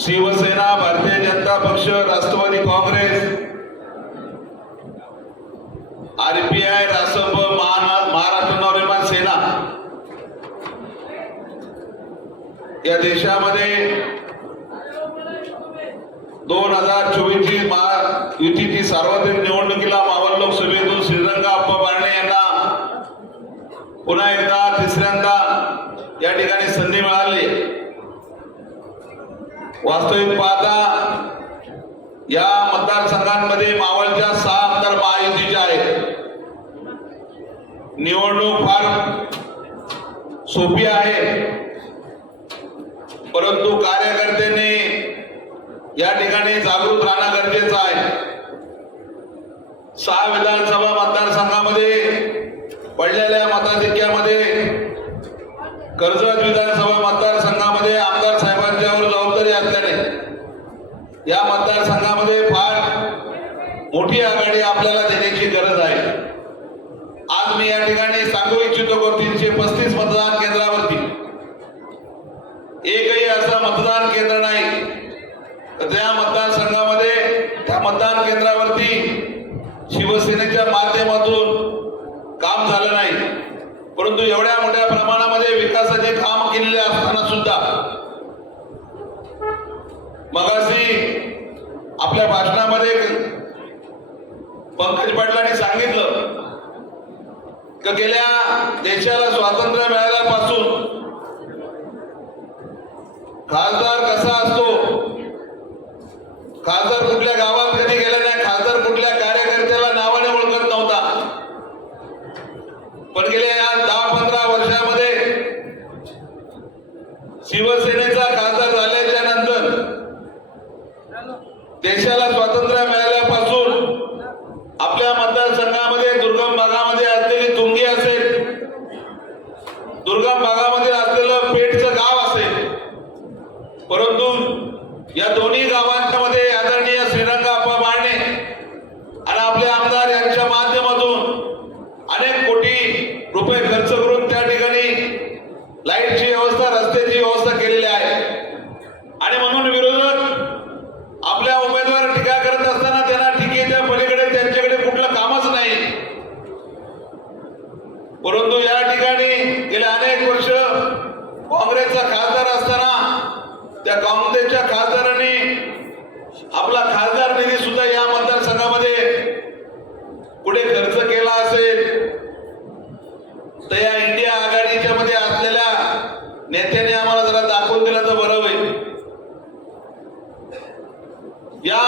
Shivsena Bharatiya Janata Paksha Rashtravadi Congress RPI Rasap Maharashtra Navnirman Sena. या देशामध्ये दोन हजार चोवीस ची युतीची सार्वत्रिक निवडणुकीला मावळ लोकसभेतून श्रीरंगा अप्पा बारणे यांना पुन्हा एकदा तिसऱ्यांदा या ठिकाणी संधी मिळाली. वास्तविक पाहता या मतदारसंघांमध्ये मावळच्या सहा आमदार महायुतीच्या आहेत. निवडणूक फार सोपी आहे. परंतु कार्यकर्त्यांनी या ठिकाणी जागृत राहणं गरजेचं आहे. सहा विधानसभा मतदारसंघामध्ये पडलेल्या मताधिक्यामध्ये कर्जत विधानसभा मतदारसंघामध्ये आमदार साहेबांच्यावर जबाबदारी असल्याने या मतदारसंघामध्ये फार मोठी आघाडी आपल्याला देण्याची गरज आहे. आज मी या ठिकाणी सांगू इच्छितो की तीनशे पस्तीस मतदान केंद्रावरती. एकही असं मतदान केंद्र नाही. तर त्या मतदारसंघामध्ये त्या मतदान केंद्रावरती शिवसेनेच्या माध्यमातून काम झालं नाही. परंतु एवढ्या मोठ्या प्रमाणामध्ये विकासाचे काम केलेले असताना सुद्धा मगाशी आपल्या भाषणामध्ये पंकज पाटलांनी सांगितलं की गेल्या देशाला स्वातंत्र्य मिळाल्यापासून खासदार कसा असतो? खासदार कुठल्या गावात कधी गेला नाही खासदार कुठल्या कार्यकर्त्याला नावाने ओळखत नव्हता पण गेल्या या दहा पंधरा वर्षामध्ये शिवसेनेचा खासदार झाल्याच्यानंतर देशाला स्वातंत्र्य मिळाल्यापासून आपल्या मतदारसंघामध्ये दुर्गम भागामध्ये असलेली तुंगी असेल दुर्गम भागामध्ये असलेलं पेठचं गाव असेल परंतु या दोन्ही गावांच्या मध्ये आदरणीय श्रीरंग आप्पा बाळणे आणि आपले आमदार यांच्या माध्यमातून अनेक कोटी रुपये खर्च करून त्या ठिकाणी लाईटची व्यवस्था रस्त्याची व्यवस्था केलेली आहे आणि म्हणून विरोधक आपल्या उमेदवार टीका करत असताना त्यांना टीकेच्या पलीकडे त्यांच्याकडे कुठलं कामच नाही परंतु या ठिकाणी गेल्या अनेक वर्ष काँग्रेसचा खासदार असताना त्या काँग्रेसच्या खासदारांनी आपला खासदार निधी सुद्धा या मतदारसंघामध्ये कुठे खर्च केला असेल तर या इंडिया आघाडीच्या मध्ये असलेल्या नेत्याने आम्हाला जरा दाखवून दिलं तर बरं होईल. या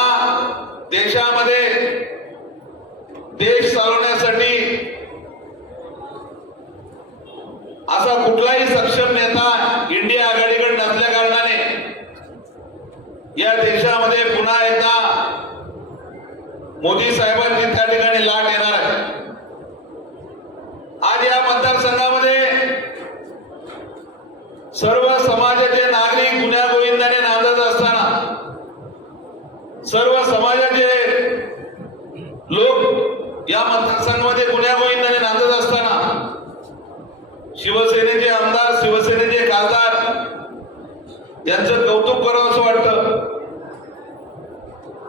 देशामध्ये देश चालवण्यासाठी असा कुठलाही सक्षम नेता इंडिया आघाडीकडे नसल्या कारणाने या देशामध्ये पुन्हा एकदा मोदी साहेबांची त्या ठिकाणी लाट येणार आहे. आज या मतदारसंघामध्ये सर्व समाजाचे नागरिक गुन्ह्या गोविंदाने नांदत असताना सर्व समाजाचे लोक या मतदारसंघामध्ये गुन्ह्या गोविंदाने नांदत असताना शिवसेनेचे आमदार शिवसेनेचे खासदार यांचं कौतुक करावं असं वाटत.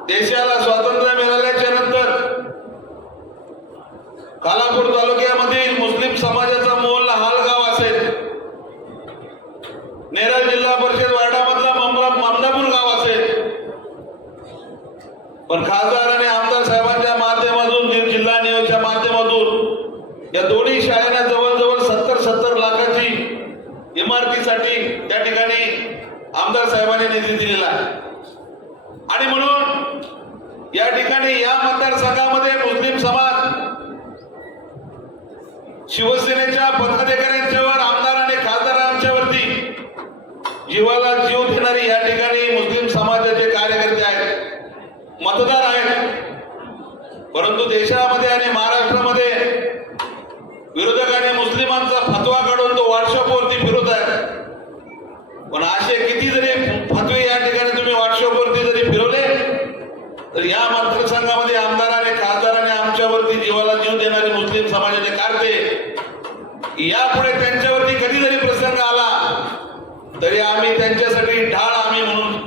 देशाला स्वातंत्र्य मिळाल्याच्या नंतर कालापूर तालुक्यामधील मुस्लिम समाजाचा मोल हालगाव असेल. नेरळ जिल्हा परिषद वार्डामधला ममदापूर गाव असेल. पण खासदार आणि आमदार साहेबांच्या माध्यमातून जिल्हा नियोजच्या माध्यमातून या दोन्ही शाळेने जवळ सत्तर लाखाची इमारतीसाठी त्या ठिकाणी आमदार साहेबांनी निधी दिलेला आहे. आणि म्हणून या ठिकाणी या मतदारसंघामध्ये मुस्लिम समाज शिवसेनेच्या पदाधिकाऱ्यांच्यावर आमदार आणि खासदारांच्यावरती जीवाला जीव देणारी या ठिकाणी मुस्लिम समाजाचे कार्यकर्ते आहेत मतदार आहेत. परंतु देशामध्ये आणि महाराष्ट्रामध्ये विरोधकाने मुस्लिमांचा फतवा काढून तो व्हॉट्सअपवरती फिरत आहे पण असे किती जरी फतवे या ठिकाणी तुम्ही व्हॉट्सअपवरती जरी फिरवले तर या मतदारसंघामध्ये आमदाराने खासदाराने आमच्यावरती जीवाला जीव देणारे मुस्लिम समाजाचे कारते यापुढे त्यांच्यावरती कधी जरी प्रसंग आला तरी आम्ही त्यांच्यासाठी ढाळ आम्ही म्हणून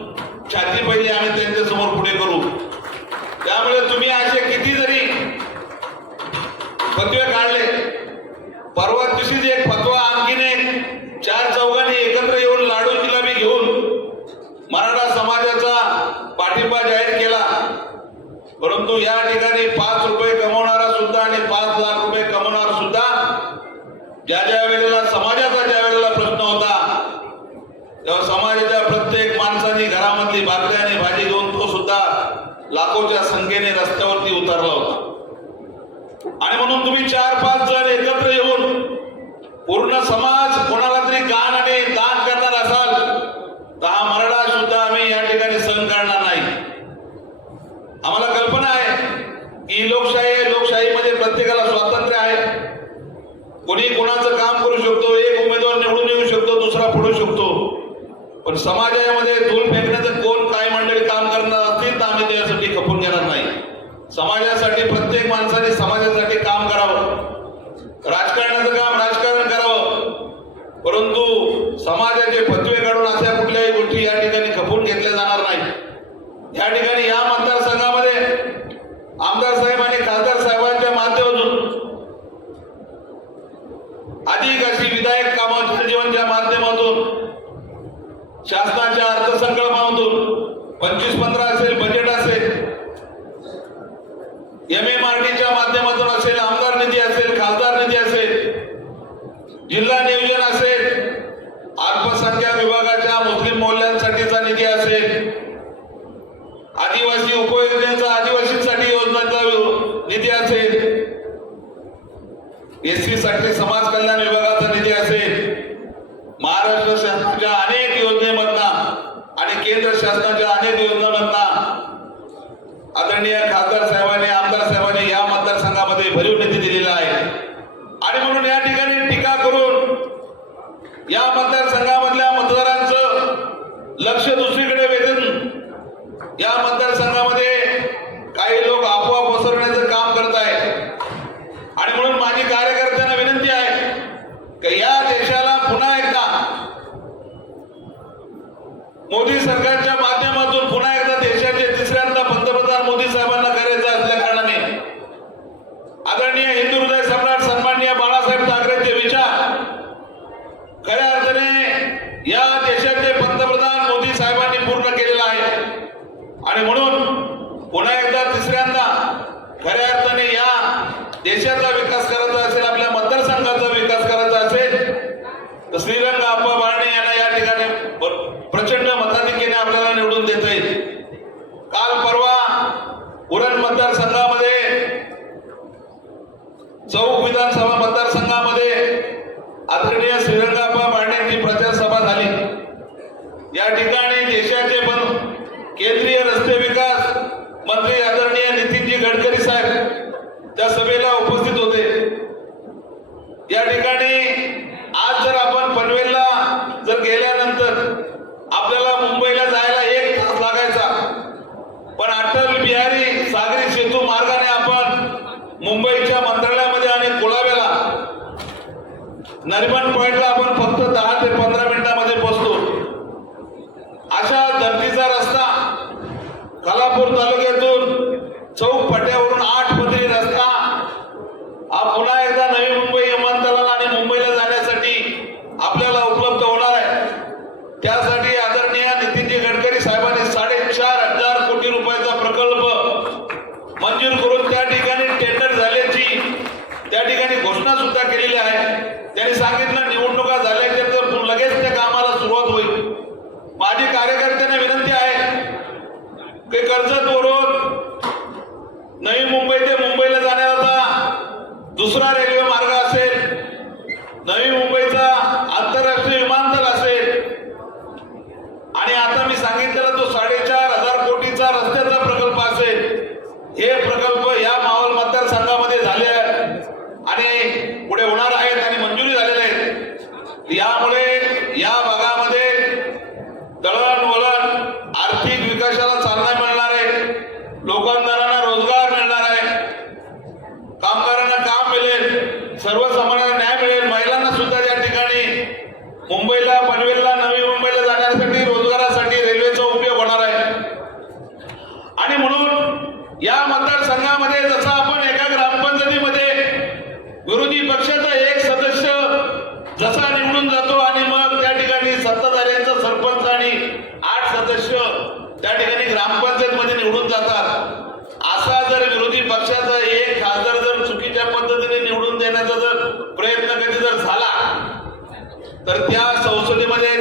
मराठा समाजाचा पाठिंबा जाहीर केला परंतु या ठिकाणी पाच रुपये कमवणारा सुद्धा आणि पाच लाख रुपये कमवणारा सुद्धा ज्या ज्या वेळेला समाजाचा ज्या वेळेला प्रश्न होता तेव्हा समाजाच्या प्रत्येक माणसाने घरामधली भाकरी आणि भाजी घेऊन तो सुद्धा लाखोच्या संख्येने रस्त्यावरती उतरला होता. आणि म्हणून तुम्ही चार पाच जण एकत्र येऊन पूर्ण समाज कोणाला तरी गाण आणि दान करणार असाल तर हा मराठी सुद्धा आम्ही या ठिकाणी सहन करणार नाही आम्हाला कल्पना आहे की ही लोकशाही आहे लोकशाहीमध्ये प्रत्येकाला स्वातंत्र्य आहे कोणी कोणाचं काम करू शकतो एक उमेदवार निवडून येऊ शकतो दुसरा पडू शकतो पण समाजामध्ये धूल फेकण्याचं कोण काय मंडळी काम करणार असतील तर आम्ही त्यासाठी खपून घेणार नाही. समाजासाठी प्रत्येक माणसाने समाजासाठी काम करावं. राजकारणाचं काम राजकारण करावं. परंतु समाजाचे फतवे काढून अशा कुठल्याही गोष्टी या ठिकाणी खपून घेतल्या जाणार नाही या ठिकाणी या मतदारसंघामध्ये आमदार साहेब आणि खासदार साहेबांच्या माध्यमातून अधिक अशी विधायक कामं जलजीवनच्या माध्यमातून शासनाच्या अर्थसंकल्पामधून पंचवीस पंधरा असेल बजेट असेल एम एम आर टीच्या माध्यमातून असेल आमदार निधी असेल खासदार निधी असेल जिल्हा नियोजन असेल अल्पसंख्याक विभागाच्या मुस्लिम मोल्यांसाठीचा असेल. आदिवासी उपयोजनेचा आदिवासींसाठी योजनेचा निधी असेल. एससी साठी समाज कल्याण विभागाचा निधी असेल. महाराष्ट्र शासनाच्या अनेक योजनेमधना आणि केंद्र शासनाच्या अनेक योजनांमधना आदरणीय खासदार साहेबांनी आमदार साहेबांनी या मतदारसंघामध्ये भरीव निधी दिलेला आहे आणि म्हणून या ठिकाणी टीका करून या मतदारसंघामधल्या मतदारांचं लक्ष दुसरीकडे वेधून या काही लोक अफवा पसरवण्याचं काम करत आहेत आणि म्हणून माझी कार्यकर्त्यांना विनंती आहे की या देशाला पुन्हा एकदा मोदी सरकारच्या माध्यमातून पुन्हा एकदा देशाचे तिसऱ्यांदा पंतप्रधान मोदी साहेबांना करायचं असल्या कारणाने आदरणीय हिंदू हृदय सम्राट सन्माननीय बाळासाहेब ठाकरेंचे विचार खऱ्या अर्थाने या देशाचे पंतप्रधान मोदी साहेबांनी पूर्ण केलेला आहे आणि म्हणून पुन्हा एकदा तिसऱ्यांदा खऱ्या अर्थाने या देशाचा विकास करायचा असेल आपल्या मतदारसंघाचा विकास करायचा असेल तर श्रीरंग आप्पा बारणे यांना या ठिकाणी प्रचंड मताधिक्याने आपल्याला निवडून देता येईल. काल परवा उरण मतदारसंघामध्ये चौक विधानसभा मतदारसंघामध्ये आदरणीय श्रीरंग बारणेंची प्रचार सभा झाली या ठिकाणी देशाचे पण केंद्रीय रस्ते विकास मंत्री आदरणीय नितीनजी गडकरी साहेब त्या सभेला उपस्थित होते. या ठिकाणी आज जर आपण पनवेलला जर गेल्यानंतर आपल्याला मुंबईला जायला एक तास लागायचा. पण अटल बिहारी सागरी सेतू मार्गाने आपण मुंबईच्या मंत्रालयामध्ये आणि कुळाव्याला नरिमन पॉइंटला आपण फक्त दहा ते पंधरा मिनिटामध्ये पोहोचतो. अशा धर्तीचा रस्ता खालापूर तालुक्यातून चौक फाट्यावरून आठ पदरी रस्ता हा पुन्हा एकदा नवी मुंबई विमानतळाला आणि मुंबईला जाण्यासाठी आपल्याला उपलब्ध होणार आहे त्यासाठी आदरणीय नितीनजी गडकरी साहेबांनी साडेचार हजार कोटी रुपयाचा प्रकल्प मंजूर करून त्या ठिकाणी टेंडर झाल्याची त्या ठिकाणी घोषणा सुद्धा केलेली आहे त्यांनी सांगितलं निवडणुका झाल्याच्या तर लगेच त्या कामाला सुरुवात होईल माझी कार्यकर्त्यांना विनंती आहे की कर्जत वरून नवी मुंबई ते मुंबईला जाण्याचा दुसरा रेल्वे मार्ग असेल नवी मुंबईचा आंतरराष्ट्रीय विमानतळ असेल. आणि आता मी सांगितलेला तो साडेचार हजार कोटीचा रस्त्याचा प्रकल्प असेल. हे प्रकल्प या मावळ मतदारसंघामध्ये झाले आहेत. आणि पुढे होणार आहेत आणि मंजुरी झालेल्या आहेत. यामुळे या भागामध्ये दळणवळण आर्थिक विकासाला चालना मिळणार आहे. लोकांना रोजगार मिळणार आहे. कामगार सर्वसामान्य तर त्या संसदेमध्ये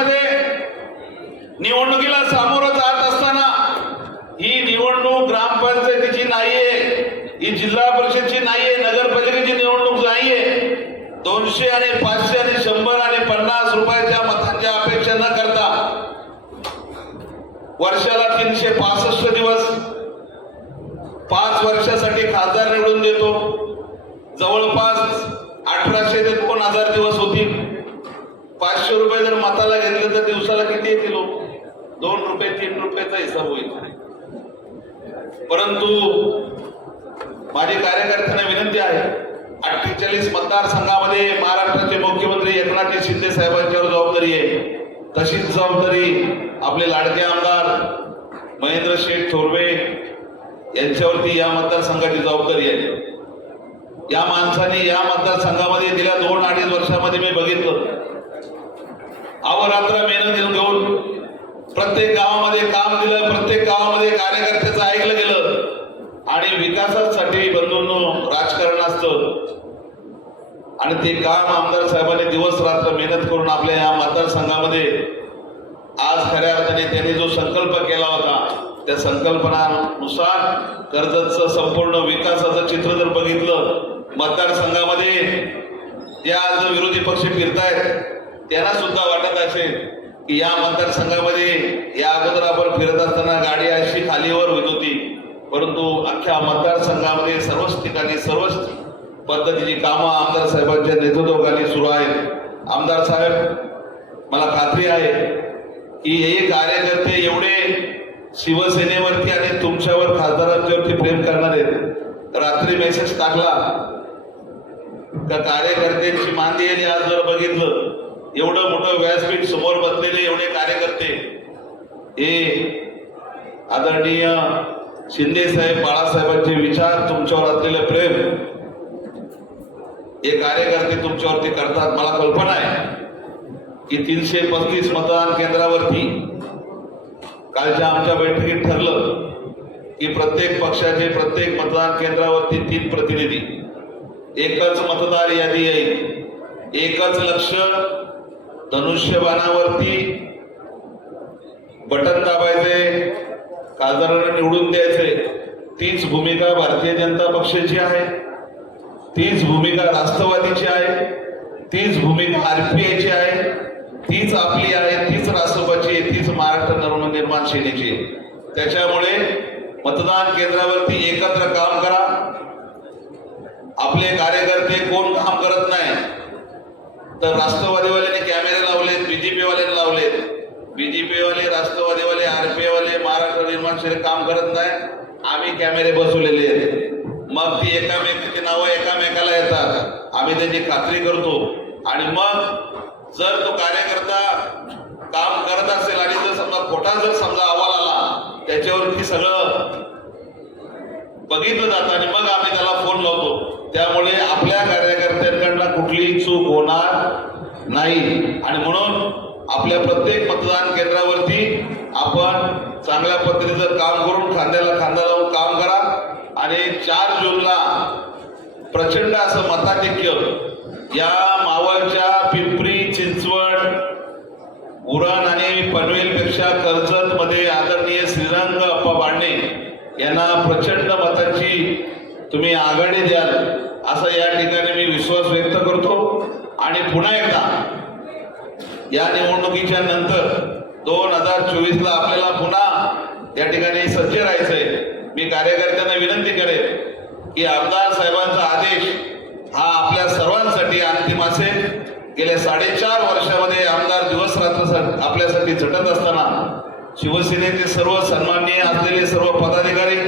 देशामध्ये निवडणुकीला सामोरं जात असताना ही निवडणूक ग्रामपंचायतीची नाहीये ही जिल्हा परिषदची नाहीये नगरपालिकेची निवडणूक नाहीये. दोनशे आणि पाचशे आणि शंभर आणि पन्नास रुपयाच्या मतांच्या अपेक्षा न करता वर्षाला तीनशे पासष्ट दिवस पाच वर्षासाठी खासदार निवडून देतो. जवळपास अठराशे ते दोन हजार दिवस होतील पाचशे रुपये जर मताला घेतले तर दिवसाला किती येतील दोन रुपये तीन रुपयाचा हिसाब होईल. परंतु माझे कार्यकर्त्यांना विनंती आहे अठ्ठेचाळीस मतदारसंघामध्ये महाराष्ट्राचे मुख्यमंत्री एकनाथ शिंदे साहेबांच्यावर जबाबदारी आहे. तशीच जबाबदारी आपले लाडके आमदार महेंद्र शेठ थोरवे यांच्यावरती या मतदारसंघाची जबाबदारी आहे. या माणसाने या मतदारसंघामध्ये गेल्या दोन अडीच वर्षामध्ये मी बघितलं. अवरात्र मेहनत घेऊन प्रत्येक गावामध्ये काम दिलं प्रत्येक गावामध्ये कार्यकर्त्याचं ऐकलं गेलं. आणि विकासासाठी बंधूंनो राजकारण असतं. आणि ते काम आमदार साहेबांनी दिवस रात्र मेहनत करून आपल्या या मतदारसंघामध्ये आज खऱ्या अर्थाने त्यांनी जो संकल्प केला होता त्या संकल्पनानुसार कर्जतचं संपूर्ण विकासाचं चित्र जर बघितलं मतदारसंघामध्ये त्या आज विरोधी पक्ष फिरतायत त्यांना सुद्धा वाटत असेल की या मतदारसंघामध्ये या अगोदर आपण फिरत असताना गाडी अशी खालीवर होत होती. परंतु अख्ख्या मतदारसंघामध्ये सर्वच ठिकाणी सर्वच पद्धतीची कामं आमदार साहेबांच्या नेतृत्वाखाली सुरू आहेत. आमदार साहेब मला खात्री आहे की हे कार्यकर्ते एवढे शिवसेनेवरती आणि तुमच्यावर खासदारांच्यावरती प्रेम करणार आहेत. रात्री मेसेज टाकला. का कार्यकर्त्यांची मांदी आज जर बघितलं एवढं मोठं व्यासपीठ समोर बसलेले एवढे कार्यकर्ते. हे आदरणीय शिंदे साहेब बाळासाहेबांचे विचार तुमच्यावर असलेलं प्रेम हे कार्यकर्ते तुमच्यावरती करतात मला कल्पना आहे की तीनशे पस्तीस मतदान केंद्रावरती कालच्या आमच्या बैठकीत ठरलं की प्रत्येक पक्षाचे प्रत्येक मतदान केंद्रावरती तीन प्रतिनिधी. एकच मतदार यादी येईल. एकच लक्ष धनुष्यबाणावरती बटन दाबायचे खासदारांना निवडून द्यायचे. तीच भूमिका भारतीय जनता पक्षाची आहे. तीच भूमिका राष्ट्रवादीची आहे. तीच भूमिका आरपीआयची आहे. तीच आपली आहे तीच राष्ट्रवादीची आहे तीच महाराष्ट्र नवनिर्माण सेनेची आहे. त्याच्यामुळे मतदान केंद्रावरती एकत्र काम करा. आपले कार्यकर्ते कोण काम करत नाही? तर राष्ट्रवादीवाल्याने कॅमेरे लावलेत बीजेपी वाल्यांनी लावलेत बीजेपी वाले राष्ट्रवादीवाले आरपीवाले महाराष्ट्र निर्माण सेने काम करत नाही. आम्ही कॅमेरे बसवलेले आहेत. मग ती एकामेकाची नावं एकामेकाला येतात. आम्ही त्याची खात्री करतो. आणि मग जर तो कार्यकर्ता काम करत असेल आणि जर समजा खोटा जर समजा अहवाल आला त्याच्यावरती सगळं बघितलं जातं आणि मग आम्ही त्याला फोन लावतो. त्यामुळे आपल्या कार्यकर्त्यांकडनं कुठलीही चूक होणार नाही. आणि म्हणून आपल्या प्रत्येक मतदान केंद्रावरती आपण चांगल्या पद्धतीचं काम करून खांद्याला खांदा लावून काम करा. आणि चार जूनला प्रचंड असं मताधिक्य या मावळच्या पिंपरी चिंचवड उरण आणि पनवेलपेक्षा कर्जत मध्ये आदरणीय श्रीरंग अप्पा बांडणे यांना प्रचंड मतांची तुम्ही आघाडी द्याल असं या ठिकाणी विश्वास व्यक्त करतो आणि पुन्हा एकदा या निवडणुकीच्या नंतर दोन हजार चोवीस ला आपल्याला पुन्हा या ठिकाणी सज्ज राहायचंय. मी कार्यकर्त्यांना विनंती करेन की आमदार साहेबांचा आदेश हा आपल्या सर्वांसाठी अंतिम असेल. गेल्या साडेचार वर्षामध्ये आमदार दिवस रात्र आपल्यासाठी झटत असताना शिवसेनेचे सर्व सन्माननीय असलेले सर्व पदाधिकारी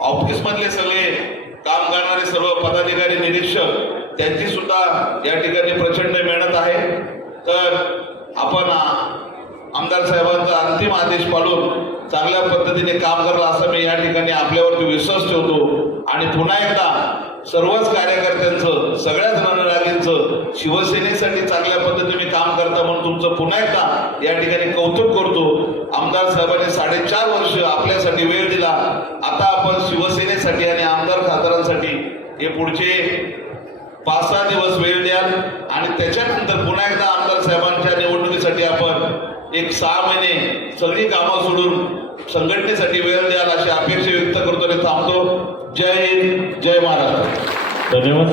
ऑफिस मधले सगळे काम करणारे सर्व पदाधिकारी निरीक्षक त्यांची सुद्धा या ठिकाणी प्रचंड मेहनत आहे. तर आपण आमदार साहेबांचा अंतिम आदेश पाळून चांगल्या पद्धतीने काम करलं असं मी या ठिकाणी आपल्यावरती विश्वास ठेवतो. आणि पुन्हा एकदा सर्वच कार्यकर्त्यांचं सगळ्याच रणरागींचं शिवसेनेसाठी चांगल्या पद्धतीने काम करता म्हणून तुमचं पुन्हा एकदा या ठिकाणी कौतुक करतो. आमदार साहेबांनी साडेचार वर्ष आपल्यासाठी वेळ दिला. आता आपण शिवसेनेसाठी आणि आमदार खासदारांसाठी हे पुढचे पाच सहा दिवस वेळ द्याल. आणि त्याच्यानंतर पुन्हा एकदा आमदार साहेबांच्या निवडणुकीसाठी आपण एक सहा महिने सगळी कामं सोडून संघटनेसाठी वेळ द्याल अशी अपेक्षा व्यक्त करतो आणि थांबतो. जय हिंद जय महाराष्ट्र. धन्यवाद.